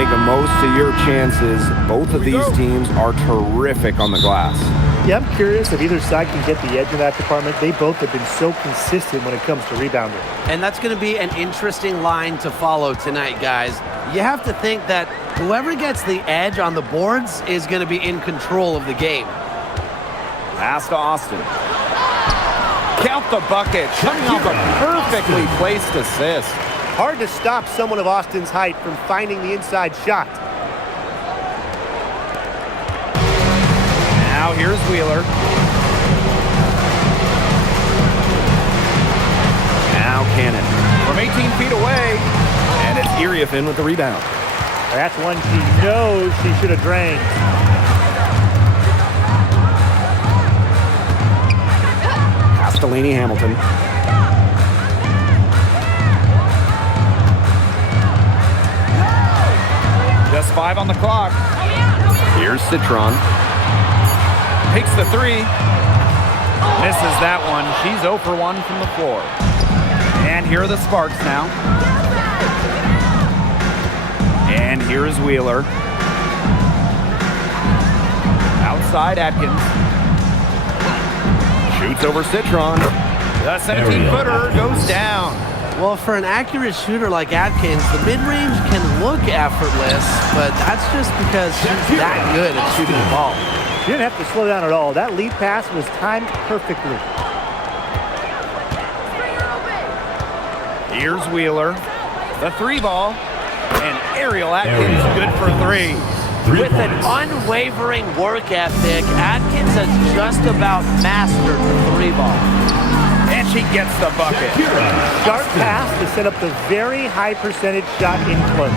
make the most of your chances. Both of these teams are terrific on the glass. Yeah, I'm curious if either side can get the edge in that department. They both have been so consistent when it comes to rebounding. And that's going to be an interesting line to follow tonight, guys. You have to think that whoever gets the edge on the boards is going to be in control of the game. Pass to Austin. Count the bucket. Coming off a perfectly placed assist. Hard to stop someone of Austin's height from finding the inside shot. Now here's Wheeler. Now Cannon from 18 feet away. And it's Iriefin with the rebound. That's one she knows she should have drained. Pass to Laney Hamilton. Just 5 on the clock. Here's Citron. Takes the 3. Misses that one. She's 0 for 1 from the floor. And here are the Sparks now. And here's Wheeler. Outside Atkins. Shoots over Citron. The 17-footer goes down. Well, for an accurate shooter like Atkins, the mid-range can look effortless, but that's just because she's that good at shooting the ball. She didn't have to slow down at all. That lead pass was timed perfectly. Here's Wheeler. The 3 ball. And Ariel Atkins good for 3. With an unwavering work ethic, Atkins has just about mastered the 3 ball. And she gets the bucket. Sharp pass to set up the very high percentage shot in close.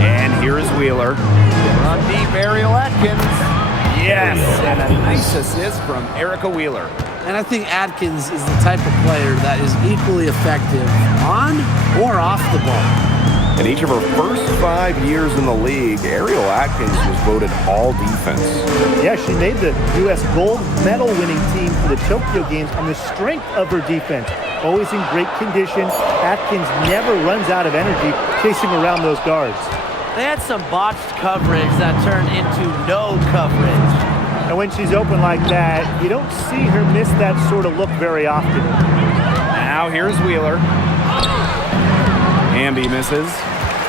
And here is Wheeler. From deep, Ariel Atkins. Yes, and a nice assist from Erica Wheeler. And I think Atkins is the type of player that is equally effective on or off the ball. In each of her first 5 years in the league, Ariel Atkins was voted all defense. Yeah, she made the U.S. gold medal winning team for the Tokyo Games on the strength of her defense. Always in great condition. Atkins never runs out of energy chasing around those guards. They had some botched coverage that turned into no coverage. And when she's open like that, you don't see her miss that sort of look very often. Now here's Wheeler. Amby misses.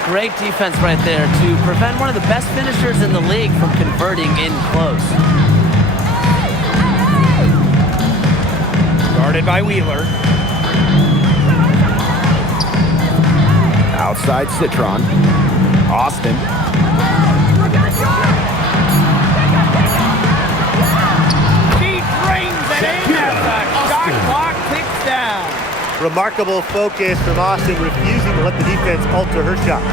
Great defense right there to prevent one of the best finishers in the league from converting in close. Guarded by Wheeler. Outside Citron. Austin. She drains it in as the shot clock ticks down. Remarkable focus from Austin, refusing to let the defense alter her shot.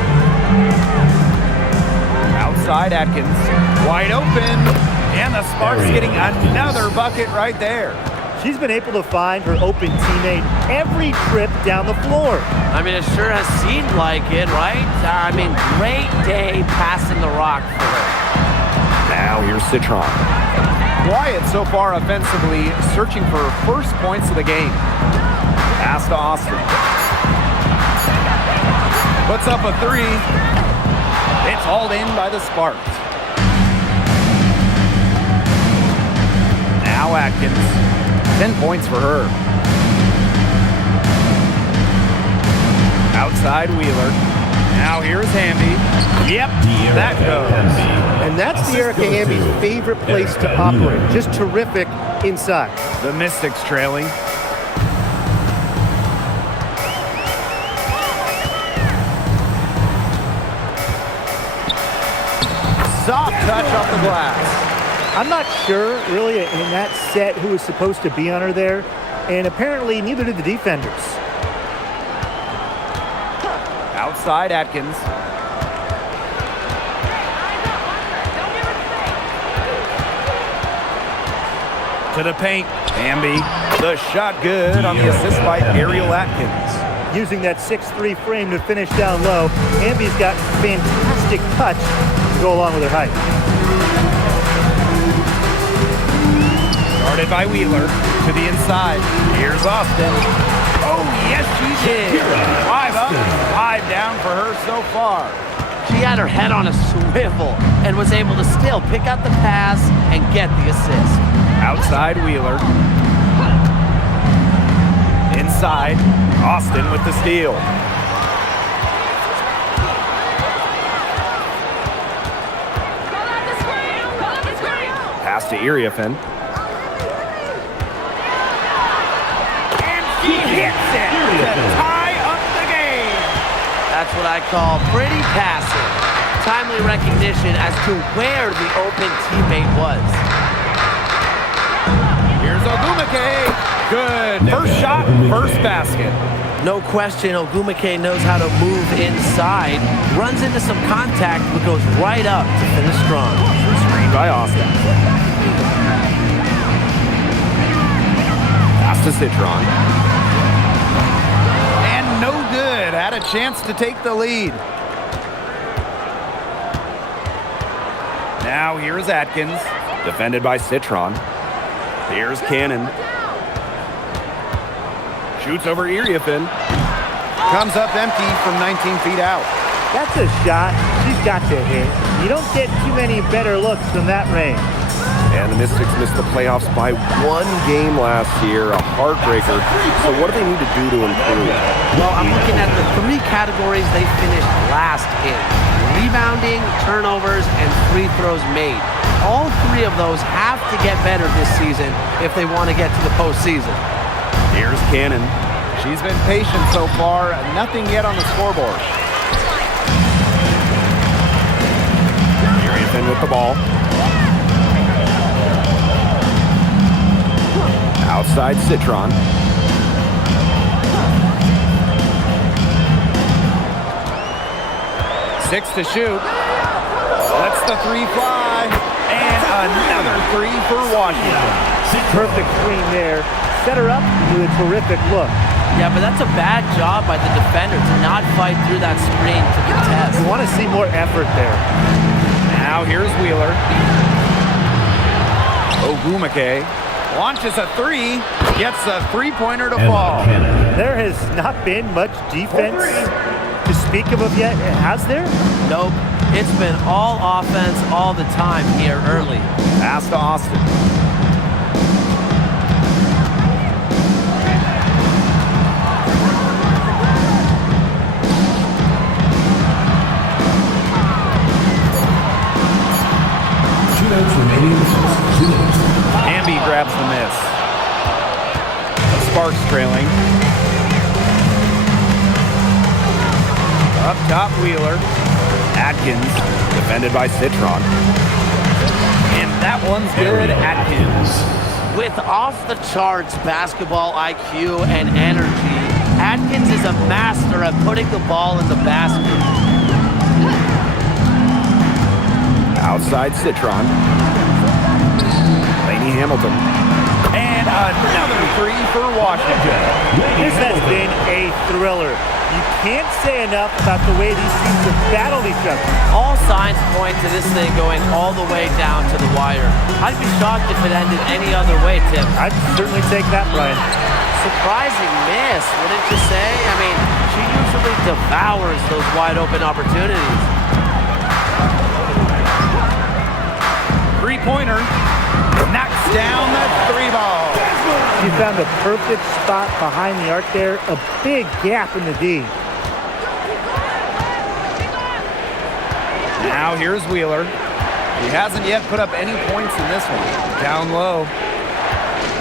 Outside Atkins, wide open, and the Sparks getting another bucket right there. She's been able to find her open teammate every trip down the floor. I mean, it sure has seemed like it, right? I mean, great day passing the rock for her. Now here's Citron. Quiet so far offensively, searching for her first points of the game. Pass to Austin. Puts up a 3. It's hauled in by the Sparks. Now Atkins. 10 points for her. Outside Wheeler. Now here's Hamby. Yep, that goes. And that's the Erica Hamby's favorite place to operate. Just terrific inside. The Mystics trailing. Soft touch off the glass. I'm not sure, really, in that set who was supposed to be on her there, and apparently neither did the defenders. Outside Atkins. To the paint. Amby. The shot good on the assist by Ariel Atkins. Using that 6'3" frame to finish down low, Amby's got fantastic touch to go along with her height. Guarded by Wheeler to the inside. Here's Austin. Oh, yes, she did. 5 up, for her so far. She had her head on a swivel and was able to still pick out the pass and get the assist. Outside Wheeler. Inside, Austin with the steal. Pass to Iriafen. And she hits it to tie up the game. That's what I call pretty passive. Timely recognition as to where the open teammate was. Here's Ogumake. Good. First shot, first basket. No question, Ogumake knows how to move inside, runs into some contact, but goes right up to finish strong. Screen by Austin. Pass to Citron. And no good. Had a chance to take the lead. Now here's Atkins, defended by Citron. Here's Cannon. Shoots over Iriafen. Comes up empty from 19 feet out. That's a shot she's got to hit. You don't get too many better looks from that range. And the Mystics missed the playoffs by one game last year, a heartbreaker. So what do they need to do to improve? Well, I'm looking at the three categories they finished last in. Rebounding, turnovers, and free throws made. All three of those have to get better this season if they want to get to the postseason. Here's Cannon. She's been patient so far. Nothing yet on the scoreboard. Iriafen with the ball. Outside Citron. Six to shoot. Lets the three fly. And another three for Washington. Perfect screen there. Set her up with a terrific look. Yeah, but that's a bad job by the defender to not fight through that screen to contest. You want to see more effort there. Now here's Wheeler. Ogumake launches a three, gets a three-pointer to fall. There has not been much defense to speak of yet, has there? Nope. It's been all offense all the time here early. Pass to Austin. Hamby grabs the miss. Sparks trailing. Up top, Wheeler. Atkins, defended by Citron. And that one's good. Atkins. With off-the-charts basketball IQ and energy, Atkins is a master at putting the ball in the basket. Outside Citron. Lainey Hamilton. And another three for Washington. This has been a thriller. You can't say enough about the way these teams have battled each other. All signs point to this thing going all the way down to the wire. I'd be shocked if it ended any other way, Tim. I'd certainly take that, Brian. Surprising miss, wouldn't you say? I mean, she usually devours those wide open opportunities. Three-pointer. Knocks down the three ball. She found the perfect spot behind the arc there. A big gap in the D. Now here's Wheeler. He hasn't yet put up any points in this one. Down low.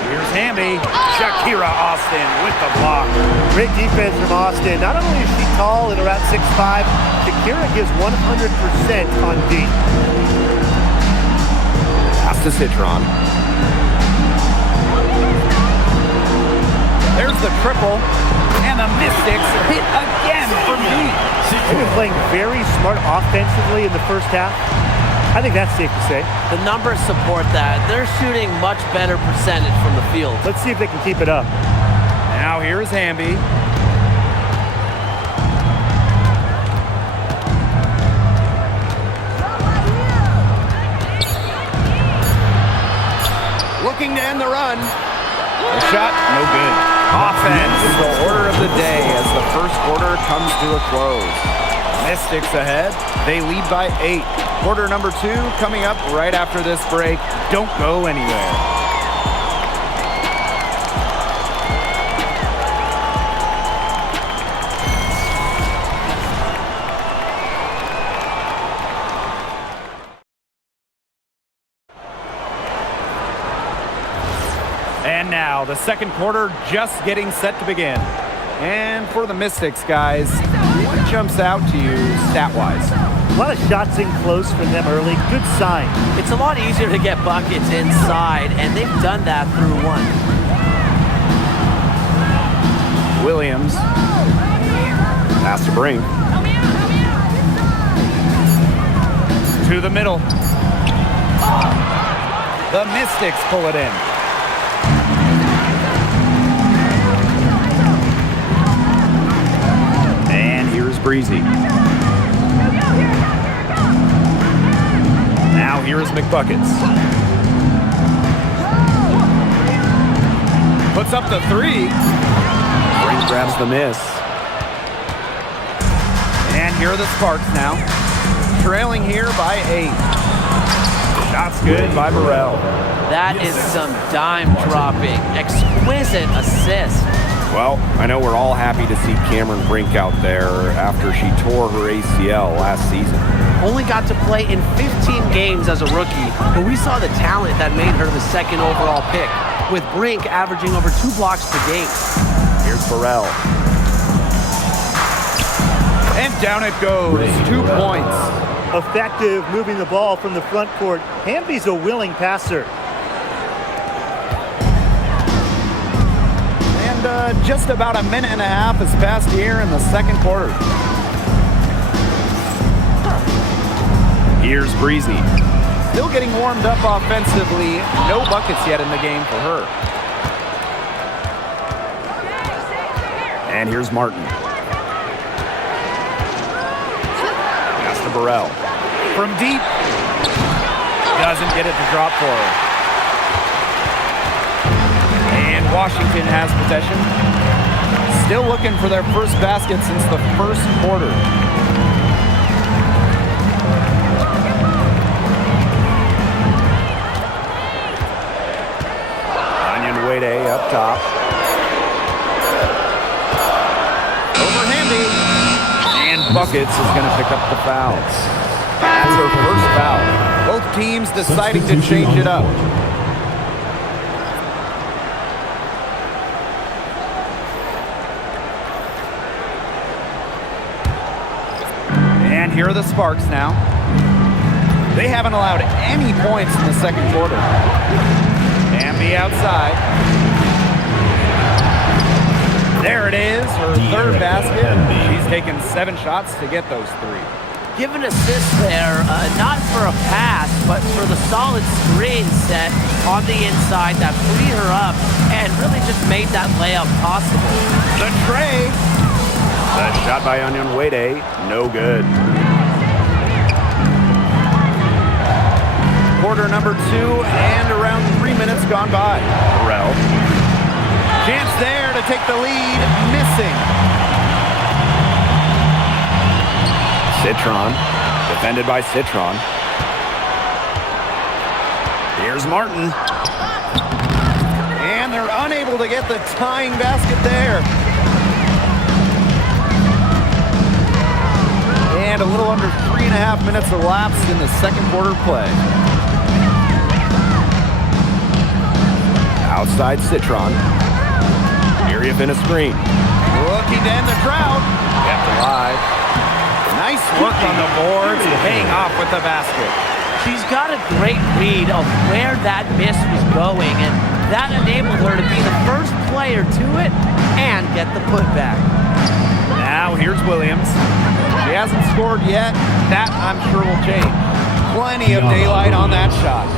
Here's Hamby. Shakira Austin with the block. Great defense from Austin. Not only is she tall at around 6'5", Shakira gives 100% on D. Pass to Citron. There's the triple. And the Mystics hit again from deep. They've been playing very smart offensively in the first half. I think that's safe to say. The numbers support that. They're shooting much better percentage from the field. Let's see if they can keep it up. Now here's Hamby. Looking to end the run. The shot, no good. Offense is the order of the day as the first quarter comes to a close. Mystics ahead. They lead by 8. Quarter number 2 coming up right after this break. Don't go anywhere. And now the second quarter just getting set to begin. And for the Mystics, guys, what jumps out to you stat-wise? A lot of shots in close from them early. Good sign. It's a lot easier to get buckets inside, and they've done that through one. Williams. Pass to Brink. To the middle. The Mystics pull it in. And here's Breezy. Now here's McBuckets. Puts up the 3. Brink grabs the miss. And here are the Sparks now. Trailing here by 8. Shots good by Burrell. That is some dime dropping. Exquisite assist. Well, I know we're all happy to see Cameron Brink out there after she tore her ACL last season. Only got to play in 15 games as a rookie, but we saw the talent that made her the second overall pick, with Brink averaging over 2 blocks per game. Here's Burrell. And down it goes. 2 points. Effective moving the ball from the front court. Hamby's a willing passer. And just about a minute and a half has passed here in the second quarter. Here's Breezy. Still getting warmed up offensively. No buckets yet in the game for her. And here's Martin. Pass to Burrell. From deep. Doesn't get it to drop for her. And Washington has possession. Still looking for their first basket since the first quarter. Wade up top. Over Hamby. And Buckets is going to pick up the fouls. That's her first foul. Both teams deciding to change it up. And here are the Sparks now. They haven't allowed any points in the second quarter. Hamby outside. There it is, her third basket. She's taken 7 shots to get those 3. Give an assist there, not for a pass, but for the solid screen set on the inside that freed her up and really just made that layup possible. The tray. The shot by Onion Wade, no good. Quarter number 2 and around 3 minutes gone by. Burrell. Chance there to take the lead, missing. Citron, defended by Citron. Here's Martin. And they're unable to get the tying basket there. And a little under 3.5 minutes elapsed in the second quarter play. Outside Citron. Miriam in a screen. Looking to end the drought. Kept alive. Nice work on the boards, paying off with the basket. She's got a great read of where that miss was going, and that enabled her to be the first player to it and get the putback. Now here's Williams. She hasn't scored yet. That, I'm sure, will change. Plenty of daylight on that shot.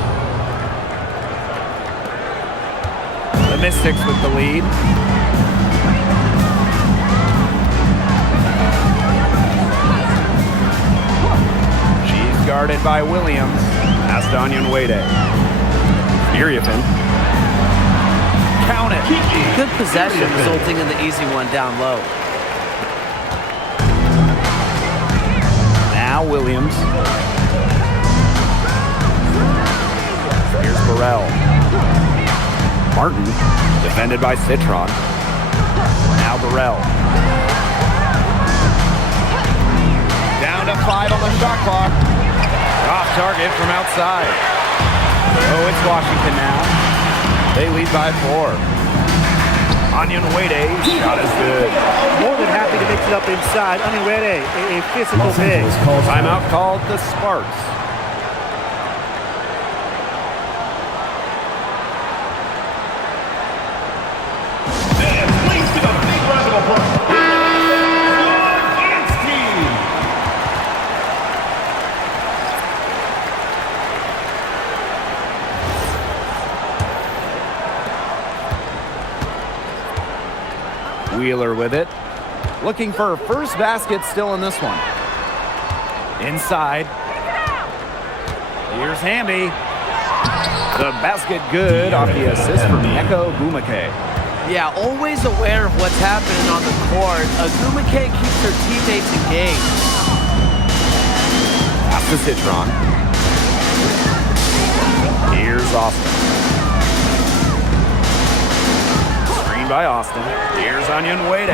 The Mystics with the lead. She's guarded by Williams. Pass to Onion Wade. Iriafin. Count it. Good possession resulting in the easy one down low. Now Williams. Here's Burrell. Martin, defended by Citron. Now Burrell. Down to 5 on the shot clock. Off target from outside. Oh, it's Washington now. They lead by 4. Onion Wade, shot is good. More than happy to mix it up inside. Oniwede, a physical big. Timeout called the Sparks. Wheeler with it. Looking for her first basket still in this one. Inside. Here's Hamby. The basket good off the assist from Neko Gumake. Yeah, always aware of what's happening on the court. Agumake keeps her teammates engaged. Pass to Citron. Here's Austin. By Austin. Here's Onion Wade.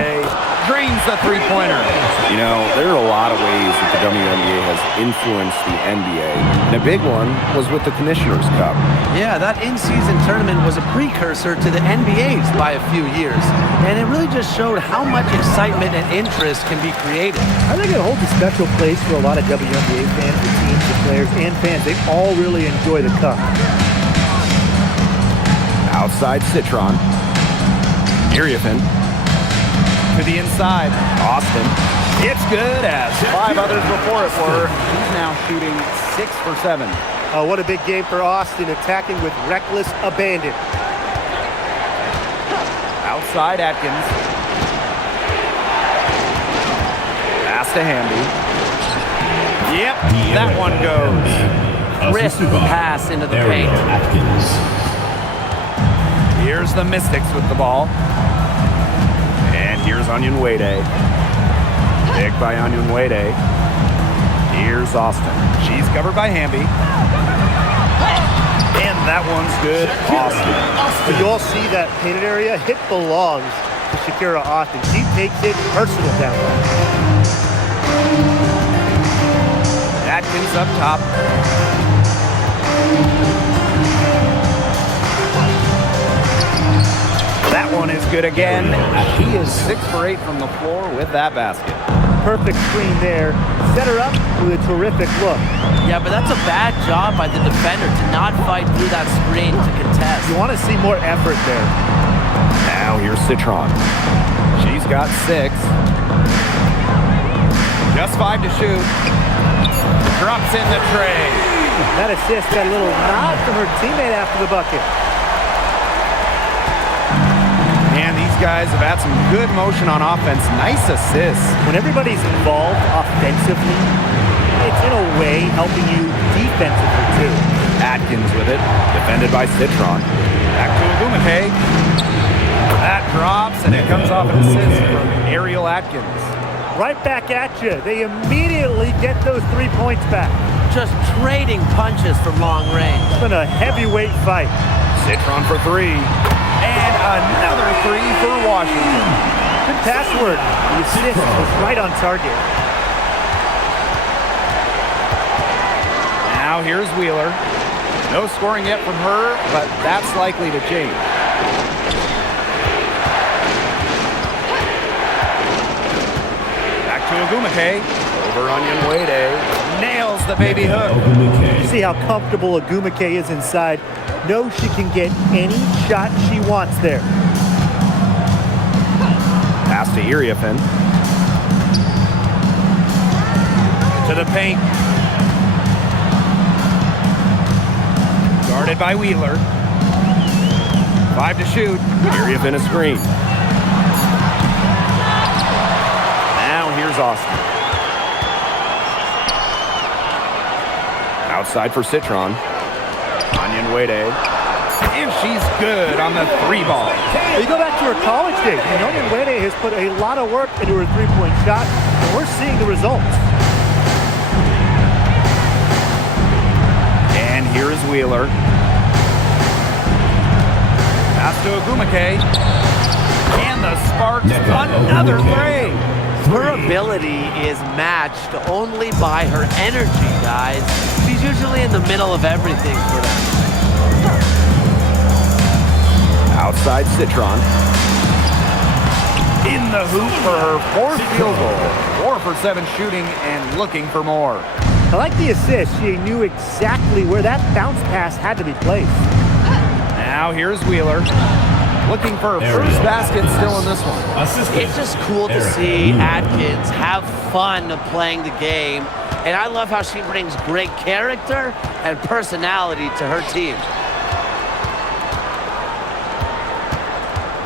Drains the three-pointer. You know, there are a lot of ways that the WNBA has influenced the NBA. And a big one was with the Commissioner's Cup. Yeah, that in-season tournament was a precursor to the NBA's by a few years. And it really just showed how much excitement and interest can be created. I think it holds a special place for a lot of WNBA fans, the teams, the players, and fans. They all really enjoy the cup. Outside Citron. Iriafen to the inside. Austin. It's good as 5 others before it were. He's now shooting 6 for 7. Oh, what a big game for Austin, attacking with reckless abandon. Outside Atkins. Pass to Hamby. Yep, that one goes. Crisp pass into the paint. Here's the Mystics with the ball. And here's Onion Wade. Picked by Onion Wade. Here's Austin. She's covered by Hamby. And that one's good. Austin. But you all see that painted area? It belongs to Shakira Austin. She takes it personal down there. Atkins up top. That one is good again. She is 6 for 8 from the floor with that basket. Perfect screen there. Set her up with a terrific look. Yeah, but that's a bad job by the defender to not fight through that screen to contest. You want to see more effort there. Now here's Citron. She's got 6. Just 5 to shoot. Drops in the tray. That assist got a little nod from her teammate after the bucket. And these guys have had some good motion on offense. Nice assists. When everybody's involved offensively, it's in a way helping you defensively too. Atkins with it, defended by Citron. Back to Agumake. That drops, and it comes off an assist from Ariel Atkins. Right back at you. They immediately get those 3 points back. Just trading punches from long range. It's been a heavyweight fight. Citron for 3. And another 3 for Washington. Good password. The assist was right on target. Now here's Wheeler. No scoring yet from her, but that's likely to change. Back to Agumake. Over Onion Wade. Nails the baby hook. You see how comfortable Agumake is inside. Knows she can get any shot she wants there. Pass to Iriafen. To the paint. Guarded by Wheeler. 5 to shoot. Iriafen a screen. Now here's Austin. Outside for Citron. Onion Wade. And she's good on the 3 ball. You go back to her college days, and Onion Wade has put a lot of work into her three-point shot, and we're seeing the results. here is Wheeler. Pass to Ogumake. And the Sparks, another three. Her ability is matched only by her energy, guys. She's usually in the middle of everything for them. Outside Citron. In the hoop for her fourth field goal. 4 for 7 shooting and looking for more. I like the assist. She knew exactly where that bounce pass had to be placed. Now here's Wheeler. Looking for her first basket still in this one. It's just cool to see Atkins have fun playing the game. And I love how she brings great character and personality to her team.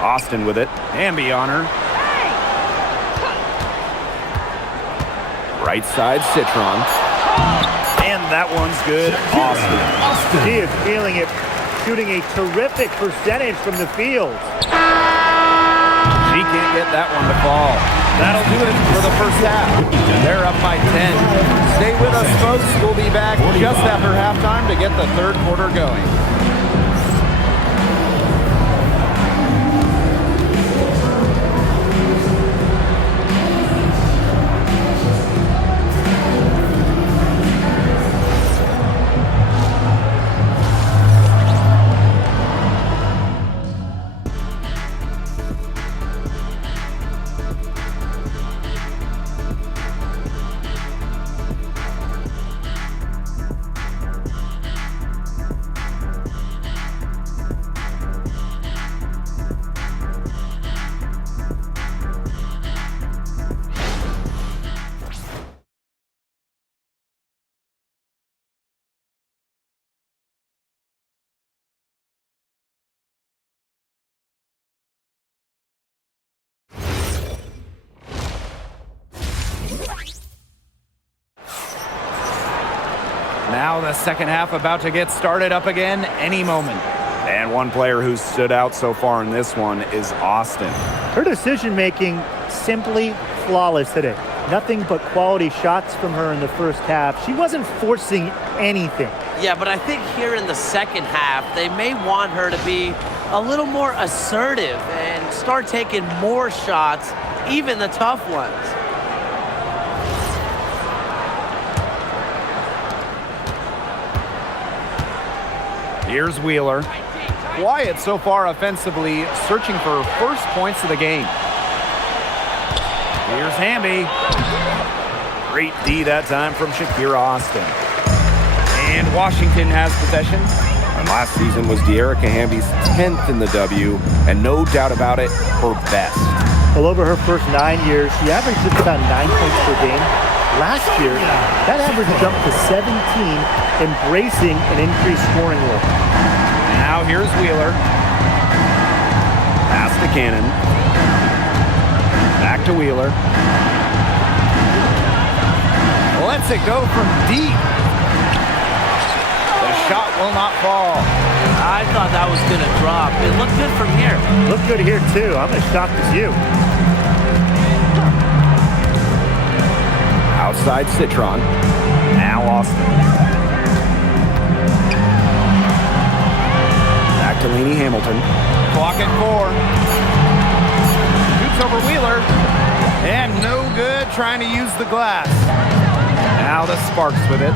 Austin with it. Hamby on her. Right side Citron. And that one's good. Austin. She is feeling it, shooting a terrific percentage from the field. She can't get that one to fall. That'll do it for the first half. They're up by 10. Stay with us, folks. We'll be back just after halftime to get the third quarter going. Now the second half about to get started up again any moment. And one player who's stood out so far in this one is Austin. Her decision-making simply flawless today. Nothing but quality shots from her in the first half. She wasn't forcing anything. Yeah, but I think here in the second half, they may want her to be a little more assertive and start taking more shots, even the tough ones. Here's Wheeler. Quiet so far offensively, searching for first points of the game. Here's Hamby. Great D that time from Shakira Austin. And Washington has possession. And last season was De'Erica Hamby's 10th in the W, and no doubt about it, her best. Well, over her first 9 years, she averaged just about 9 points per game. Last year, that average jumped to 17, embracing an increased scoring role. Now here's Wheeler. Pass to Cannon. Back to Wheeler. Lets it go from deep. The shot will not fall. I thought that was going to drop. It looked good from here. Looked good here, too. I'm as shocked as you. Outside Citron. Now Austin. Back to Lainey Hamilton. Clock at 4. Shoots over Wheeler. And no good trying to use the glass. Now the Sparks with it.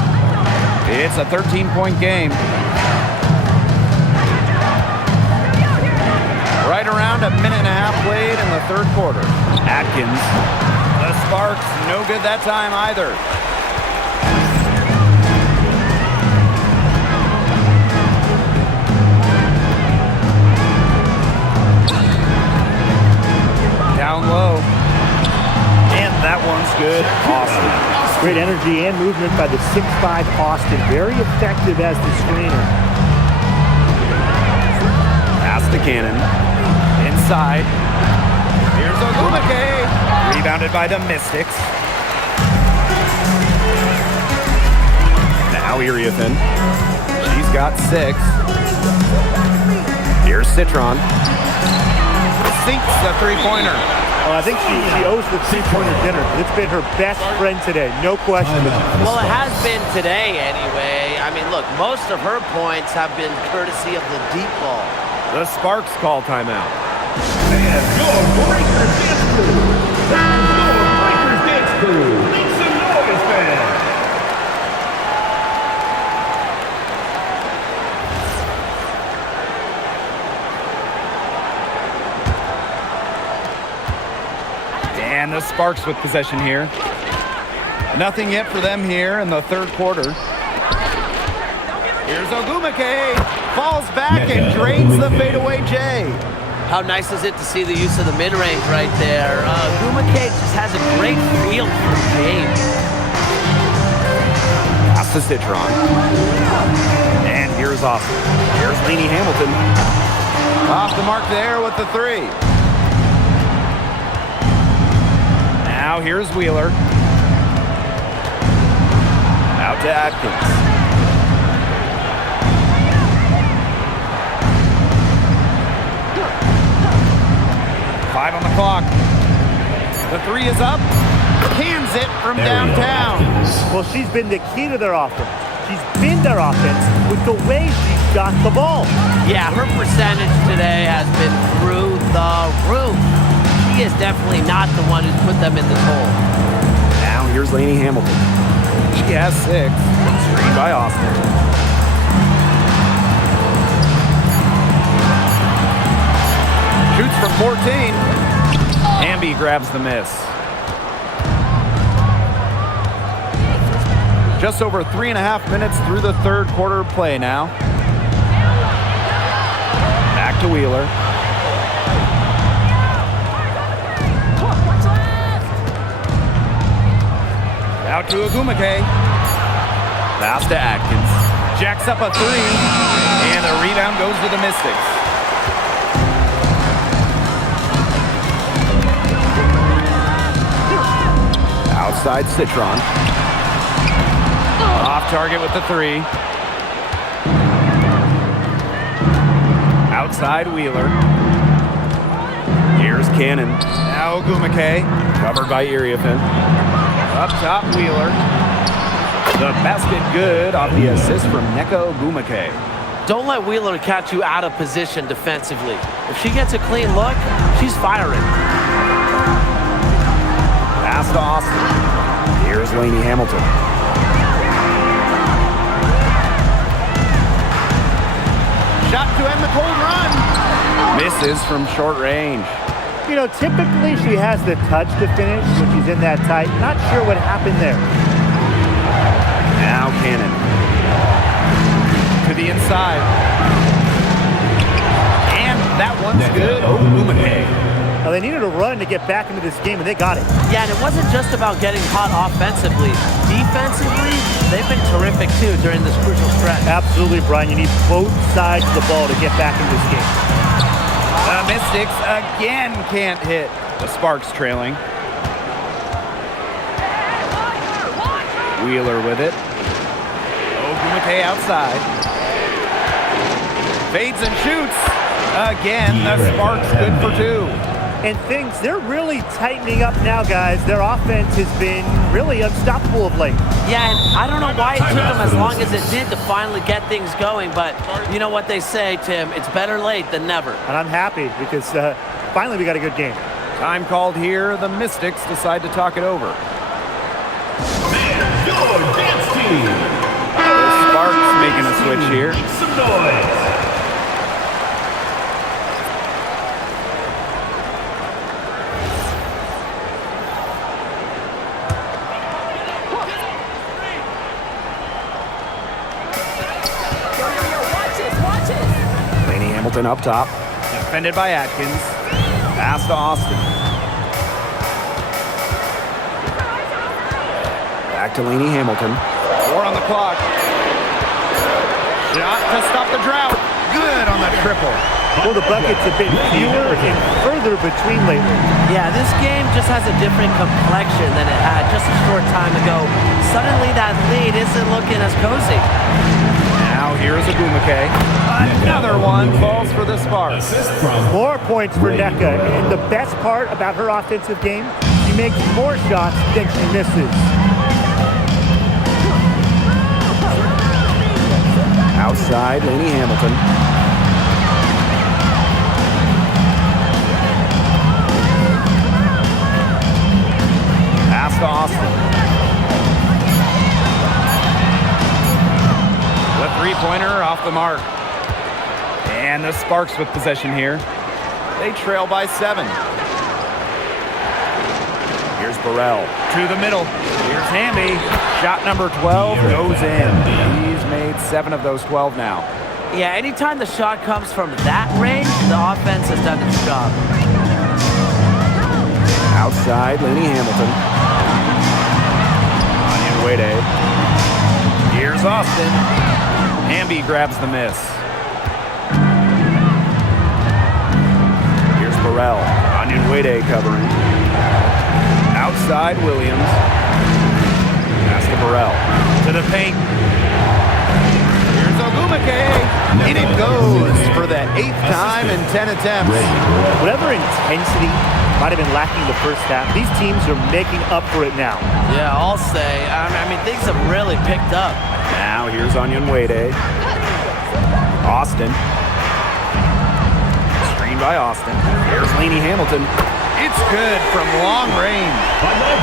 It's a 13-point game. Right around a minute and a half played in the third quarter. Atkins. The Sparks, no good that time either. Down low. And that one's good. Austin. Great energy and movement by the 6'5" Austin. Very effective as the screener. Pass to Cannon. Inside. Here's Ogumake. Rebounded by the Mystics. Now Iriathan. She's got 6. Here's Citron. sinks the three-pointer. Oh, I think she owes the three-pointer dinner. It's been her best friend today, no question. Well, it has been today anyway. I mean, look, most of her points have been courtesy of the deep ball. The Sparks call timeout. And your Breakers Dance Crew. Your Breakers Dance Crew. Make some noise, fans. And the Sparks with possession here. Nothing yet for them here in the third quarter. Here's Ogumake. Falls back and drains the fadeaway J. How nice is it to see the use of the mid-range right there? Gumake just has a great feel for the game. Pass to Citron. And here's Austin. Here's Lainey Hamilton. Off the mark there with the three. Now here's Wheeler. Out to Atkins. 5 on the clock. The three is up. Cans it from downtown. Well, she's been the key to their offense. She's been their offense with the way she's got the ball. Yeah, her percentage today has been through the roof. She is definitely not the one who's put them in this hole. Now here's Lainey Hamilton. She has 6. Screened by Austin. Shoots from 14. Hamby grabs the miss. Just over 3.5 minutes through the third quarter play now. Back to Wheeler. Out to Ogumake. Pass to Atkins. Jacks up a 3. And the rebound goes to the Mystics. Outside Citron. Off target with the 3. Outside Wheeler. Here's Cannon. Now Ogumake. Covered by Iriafin. Up top Wheeler. The basket good off the assist from Neko Ogumake. Don't let Wheeler catch you out of position defensively. If she gets a clean look, she's firing. Pass to Austin. Here's Lainey Hamilton. Shot to end the cold run. Misses from short range. You know, typically she has the touch to finish when she's in that tight. Not sure what happened there. Now Cannon. To the inside. And that one's good. Ogumake. Now, they needed a run to get back into this game, and they got it. Yeah, and it wasn't just about getting hot offensively. Defensively, they've been terrific too during this crucial stretch. Absolutely, Brian. You need both sides of the ball to get back in this game. The Mystics again can't hit. The Sparks trailing. Wheeler with it. Ogumake outside. Fades and shoots. Again, the Sparks good for 2. And they're really tightening up now, guys. Their offense has been really unstoppable of late. Yeah, and I don't know why it took them as long as it did to finally get things going, but you know what they say, Tim, it's better late than never. And I'm happy because finally we got a good game. Time called here. The Mystics decide to talk it over. And your dance team. The Sparks making a switch here. Make some noise. Hamilton up top. Defended by Atkins. Pass to Austin. Back to Lainey Hamilton. 4 on the clock. Shot to stop the drought. Good on the triple. Well, the buckets have been fewer and further between lately. Yeah, this game just has a different complexion than it had just a short time ago. Suddenly that lead isn't looking as cozy. Now here's Agumake. Another one falls for the Sparks. Assist from More points for Nneka. And the best part about her offensive game, she makes more shots than she misses. Outside, Lainey Hamilton. Pass to Austin. The three-pointer off the mark. And the Sparks with possession here. They trail by 7. Here's Burrell to the middle. Here's Hamby. Shot number 12 goes in. He's made 7 of those 12 now. Yeah, anytime the shot comes from that range, the offense has done its job. Outside, Lainey Hamilton. Onion Wade. Here's Austin. Hamby grabs the miss. Here's Burrell. Onion Wade covering. Outside Williams. Pass to Burrell. To the paint. Here's Ogumake. And it goes for the 8th time in 10 attempts. Whatever intensity might have been lacking the first half, these teams are making up for it now. Yeah, I'll say. I mean, things have really picked up. Now here's Onion Wade. Austin. Screen by Austin. Here's Lainey Hamilton. It's good from long range.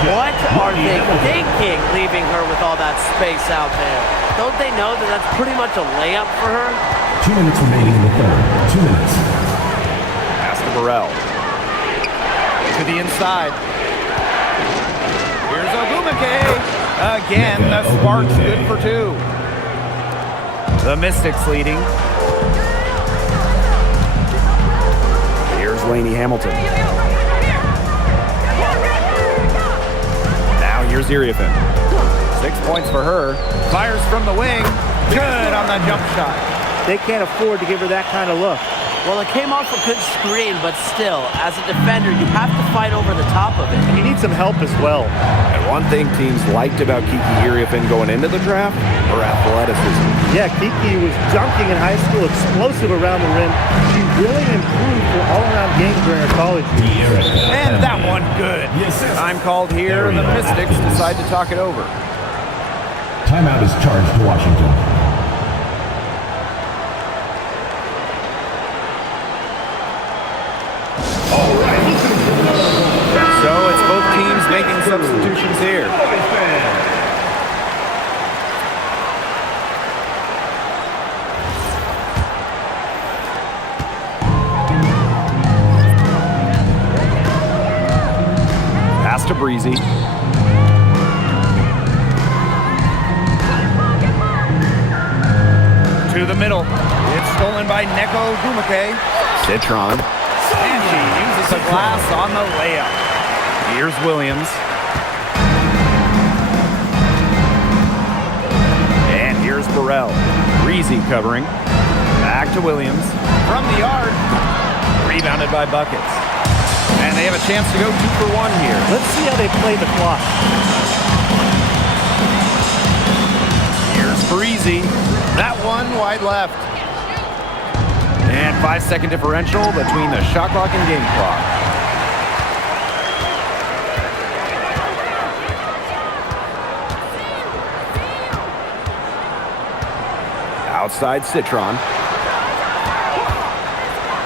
What are they thinking, leaving her with all that space out there? Don't they know that that's pretty much a layup for her? 2 minutes remaining in the third. 2 minutes. Pass to Burrell. To the inside. Here's Ogumake. Again, the Sparks good for 2. The Mystics leading. Here's Lainey Hamilton. Now here's Iriafen. 6 points for her. Fires from the wing. Good on the jump shot. They can't afford to give her that kind of look. Well, it came off a good screen, but still, as a defender, you have to fight over the top of it. And you need some help as well. And one thing teams liked about Kiki Iriafen going into the draft, her athleticism. Yeah, Kiki was dunking in high school, explosive around the rim. She really improved her all-around game during her college years. And that one good. Time called here, and the Mystics decide to talk it over. Timeout is charged to Washington. So it's both teams making substitutions here. Pass to Breezy. To the middle. It's stolen by Neko Ogumake. Citron. And she uses the glass on the layup. Here's Williams. And here's Burrell. Breezy covering. Back to Williams. From the arc. Rebounded by Buckets. And they have a chance to go 2 for 1 here. Let's see how they play the clock. Here's Breezy. That one wide left. And 5-second differential between the shot clock and game clock. Outside Citron.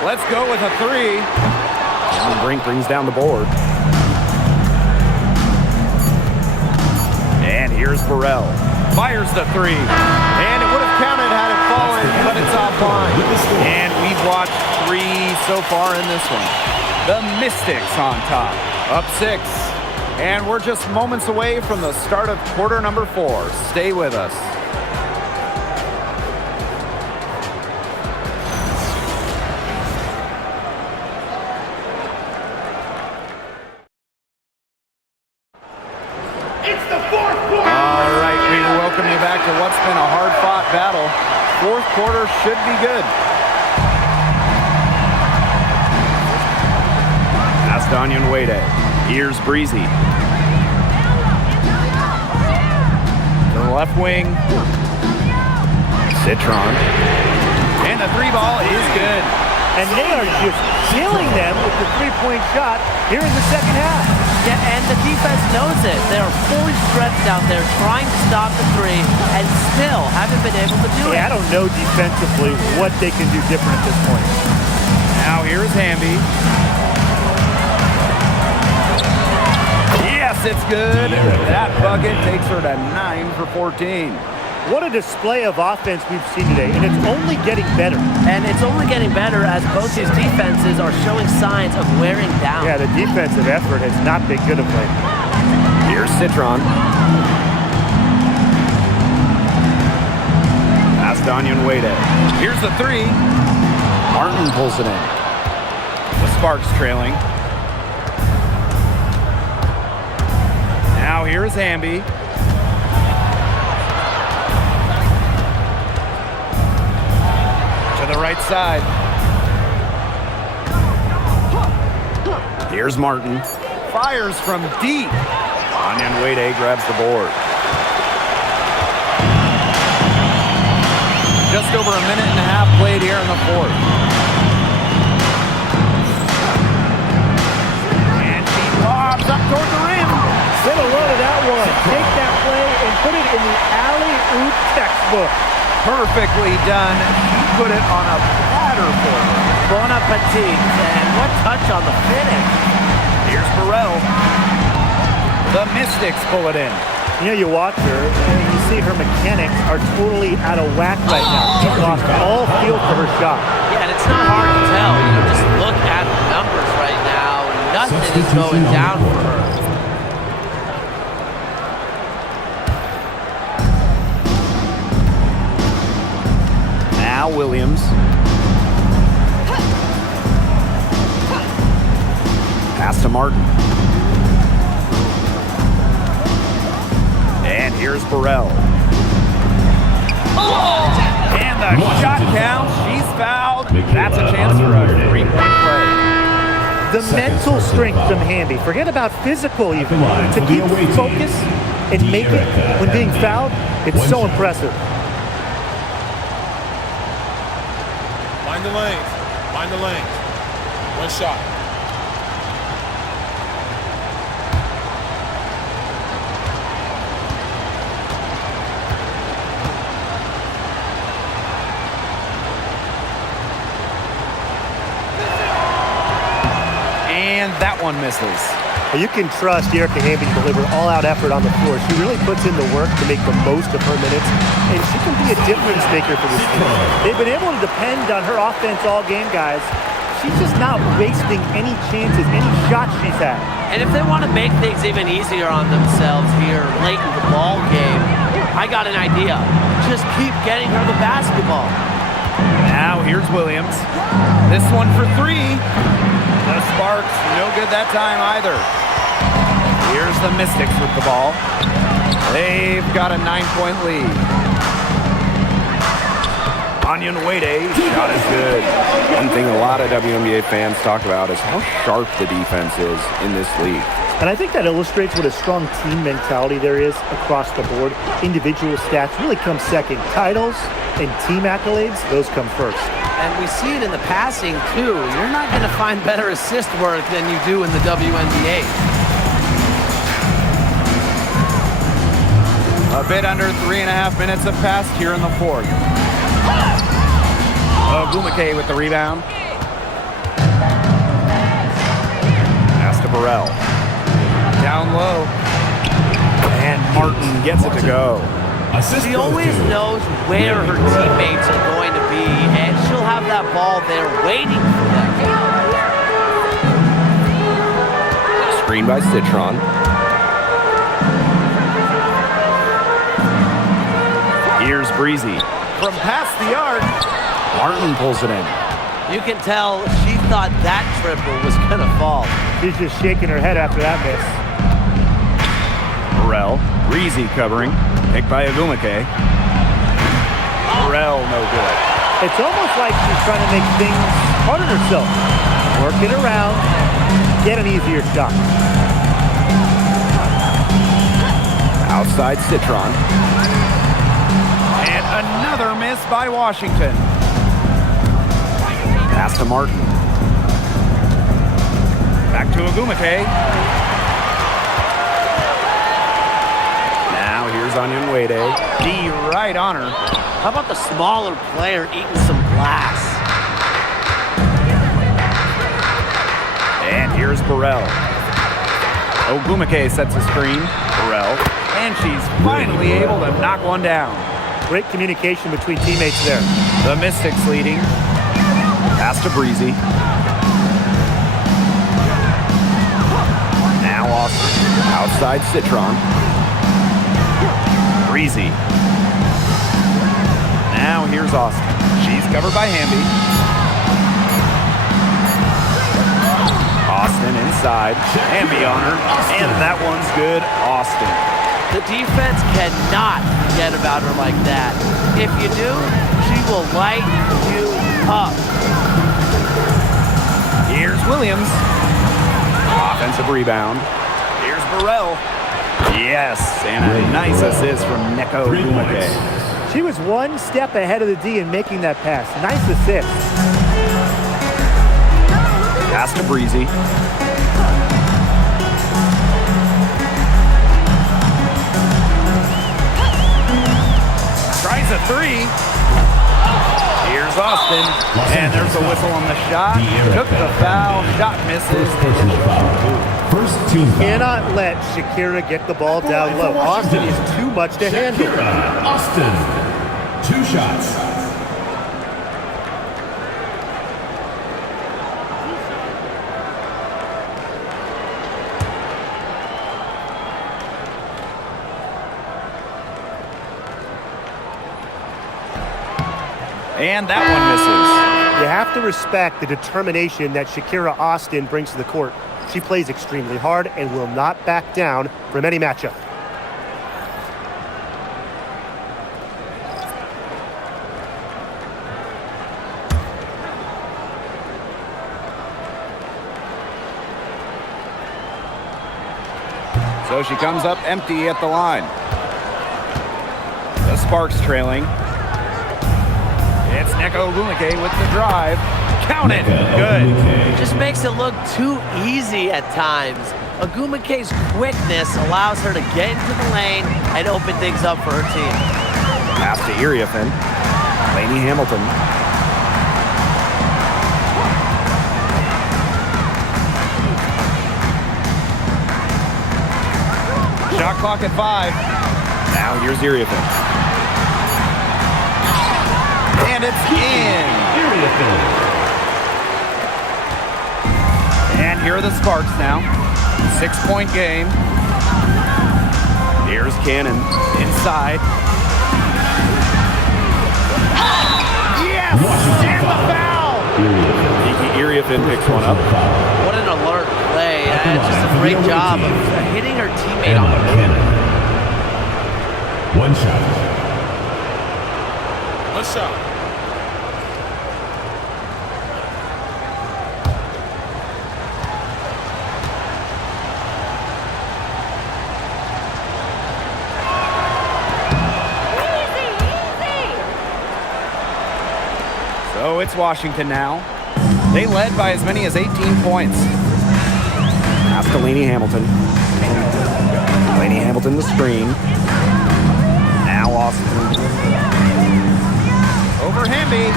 Let's go with a 3. And Brink brings down the board. And here's Burrell. Fires the 3. And it would have counted had it fallen, but it's offline. And we've watched 3 so far in this one. The Mystics on top, up 6. And we're just moments away from the start of quarter number 4. Stay with us. All right, we welcome you back to what's been a hard-fought battle. 4th quarter should be good. Pass to Onion Wade. Here's Breezy. To the left wing. Citron. And the three ball is good. And they are just killing them with the three-point shot here in the second half. Yeah, and the defense knows it. They're fully stretched out there trying to stop the three and still haven't been able to do it. I don't know defensively what they can do different at this point. Now here's Hamby. Yes, it's good. That bucket takes her to 9 for 14. What a display of offense we've seen today, and it's only getting better. And it's only getting better as both these defenses are showing signs of wearing down. Yeah, the defensive effort has not been good of late. Here's Citron. Pass to Onyenwere. Here's the three. Martin pulls it in. The Sparks trailing. Now here's Hamby. To the right side. Here's Martin. Fires from deep. Onyenwere grabs the board. Just over a minute and a half played here in the fourth. And he lobs up toward the rim. Get a load of that one. Take that play and put it in the alley-oop textbook. Perfectly done. He put it on a platter for her. Bon appetit. And what touch on the finish. Here's Burrell. The Mystics pull it in. You know, you watch her, and you see her mechanics are totally out of whack right now. She's lost all feel for her shot. Yeah, and it's not hard to tell. You know, just look at the numbers right now. Nothing is going down for her. Now Williams. Pass to Martin. And here's Burrell. And the shot count. She's fouled. That's a chance for a three-point play. The mental strength from Hamby. Forget about physical even. To keep focus and make it when being fouled, it's so impressive. Mind the lanes. Mind the lanes. One shot. And that one misses. You can trust Erica Hamby to deliver all-out effort on the floor. She really puts in the work to make the most of her minutes, and she can be a difference maker for this team. They've been able to depend on her offense all game, guys. She's just not wasting any chances, any shots she's had. And if they want to make things even easier on themselves here late in the ball game, I got an idea. Just keep getting her the basketball. Now here's Williams. This one for three. The Sparks, no good that time either. Here's the Mystics with the ball. They've got a 9-point lead. Onyenwere, shot is good. One thing a lot of WNBA fans talk about is how sharp the defense is in this league. And I think that illustrates what a strong team mentality there is across the board. Individual stats really come second. Titles and team accolades, those come first. And we see it in the passing, too. You're not going to find better assist work than you do in the WNBA. A bit under 3.5 minutes have passed here in the fourth. Ogumake with the rebound. Pass to Burrell. Down low. And Martin gets it to go. She always knows where her teammates are going to be, and she'll have that ball there waiting for them. Screen by Citron. Here's Breezy. From past the arc. Martin pulls it in. You can tell she thought that triple was going to fall. She's just shaking her head after that miss. Burrell. Breezy covering. Picked by Ogumake. Burrell, no good. It's almost like she's trying to make things hard on herself. Work it around, get an easier shot. Outside Citron. And Another miss by Washington. Pass to Martin. Back to Ogumake. Now here's Onyenwere. D right on her. How about the smaller player eating some glass? And here's Burrell. Ogumake sets a screen. Burrell. And she's finally able to knock one down. Great communication between teammates there. The Mystics leading. Pass to Breezy. Now Austin. Outside Citron. Breezy. Now here's Austin. She's covered by Hamby. Austin inside. Hamby on her. And that one's good. Austin. The defense cannot forget about her like that. If you do, she will light you up. Here's Williams. Offensive rebound. Here's Burrell. Yes, and a nice assist from Neko Ogumake. She was one step ahead of the D in making that pass. Nice assist. Pass to Breezy. Tries a three. Here's Austin. And there's a whistle on the shot. Took the foul. Shot misses. First team foul. Cannot let Shakira get the ball down low. Austin is too much to handle. Shakira Austin. 2 shots. And that one misses. You have to respect the determination that Shakira Austin brings to the court. She plays extremely hard and will not back down from any matchup. So she comes up empty at the line. The Sparks trailing. It's Neko Ogumake with the drive. Count it. Good. It just makes it look too easy at times. Ogumake's quickness allows her to get into the lane and open things up for her team. Pass to Iriafen. Lainey Hamilton. Shot clock at 5. Now here's Iriafen. And it's in. And here are the Sparks now. 6-point game. Here's Cannon. Inside. Yes! And the foul! Nikki Iriafen picks one up. What an alert play. Just a great job of hitting her teammate on the move. 1 shot. 1 shot. So it's Washington now. They led by as many as 18 points. Pass to Lainey Hamilton. Lainey Hamilton the screen. Now Austin. Over Hamby.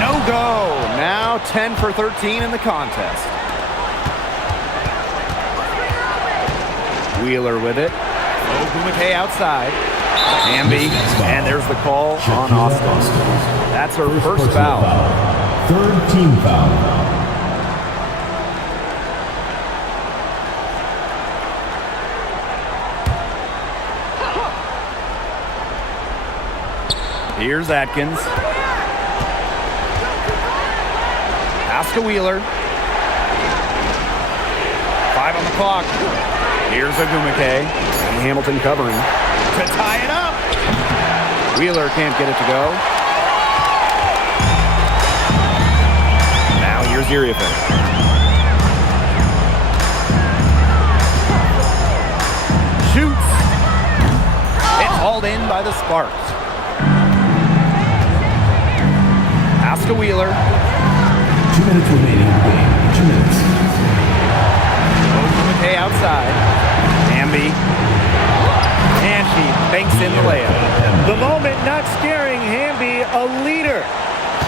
No go. Now 10 for 13 in the contest. Wheeler with it. Ogumake outside. Hamby. And there's the call on Austin. That's her first foul. 3rd team foul. Here's Atkins. Pass to Wheeler. 5 on the clock. Here's Ogumake. And Hamilton covering. To tie it up. Wheeler can't get it to go. Now here's Iriafen. Shoots. It's hauled in by the Sparks. Pass to Wheeler. 2 minutes remaining in the game. 2 minutes. McKay outside. Hamby. And she banks in the layup. The moment not scaring Hamby, a leader.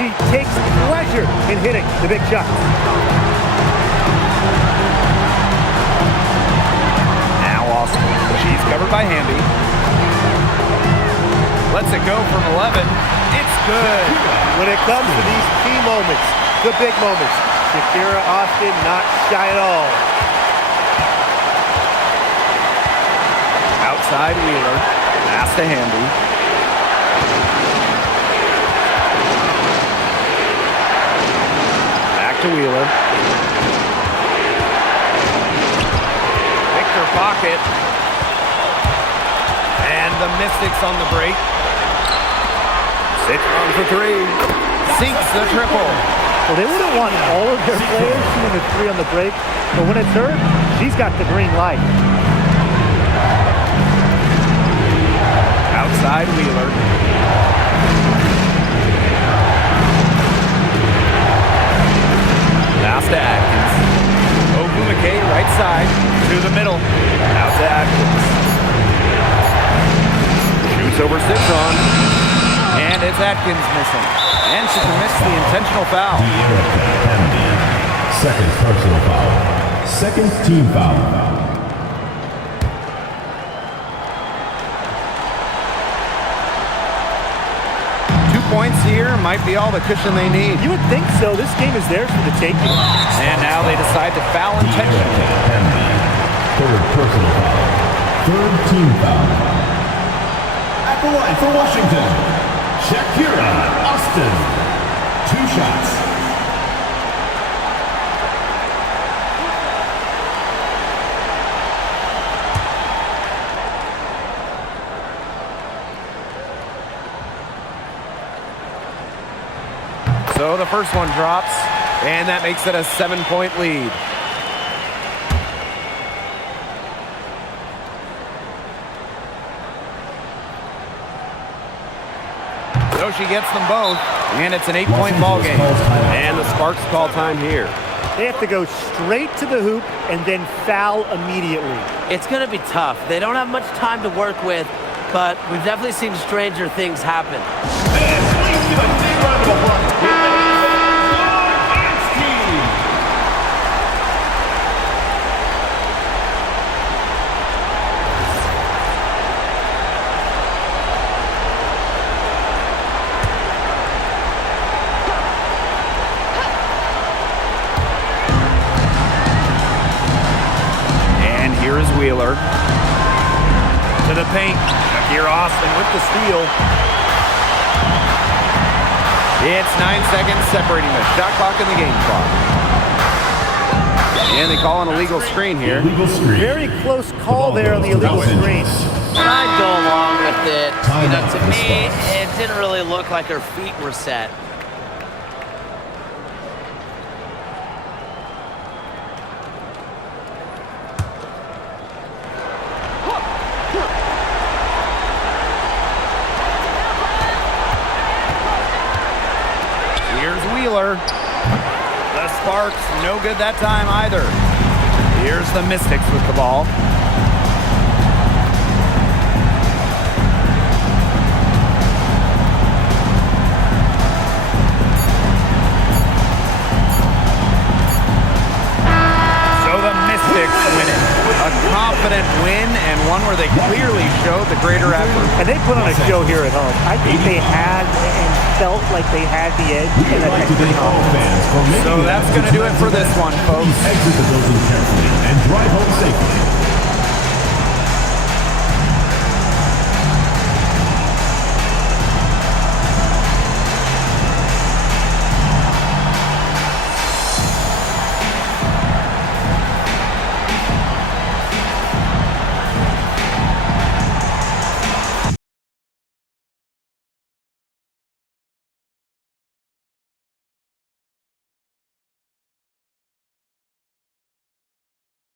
She takes pleasure in hitting the big shots. Now Austin. She's covered by Hamby. Lets it go from 11. It's good. When it comes to these key moments, the big moments, Shakira Austin not shy at all. Outside Wheeler. Pass to Hamby. Back to Wheeler. Victor pocket. And the Mystics on the break. Citron for three. Sinks the triple. Well, they wouldn't want all of their players shooting the three on the break, but when it's her, she's got the green light. Outside Wheeler. Pass to Atkins. McKay right side to the middle. Out to Atkins. Shoots over Citron. And it's Atkins missing. And she commits the intentional foul. Second personal foul. Second team foul. Points here might be all the cushion they need. You would think so. This game is theirs for the taking. And now they decide to foul intentionally. Third personal foul. Third team foul. At the line for Washington, Shakira Austin. 2 shots. So the first one drops, and that makes it a 7-point lead. So she gets them both, and it's an 8-point ball game. And the Sparks call time here. They have to go straight to the hoop and then foul immediately. It's going to be tough. They don't have much time to work with, but we've definitely seen stranger things happen. Here's Wheeler. To the paint. Shakira Austin with the steal. It's 9 seconds separating the shot clock and the game clock. And they call an illegal screen here. Illegal screen. Very close call there on the illegal screen. I'd go along with it. You know, to me, it didn't really look like her feet were set. Here's Wheeler. The Sparks, no good that time either. Here's the Mystics with the ball. So the Mystics win it. A confident win and one where they clearly showed the greater effort. And they put on a show here at home. I think they had and felt like they had the edge in that extra time. So that's going to do it for this one, folks. Exit the building carefully and drive home safely.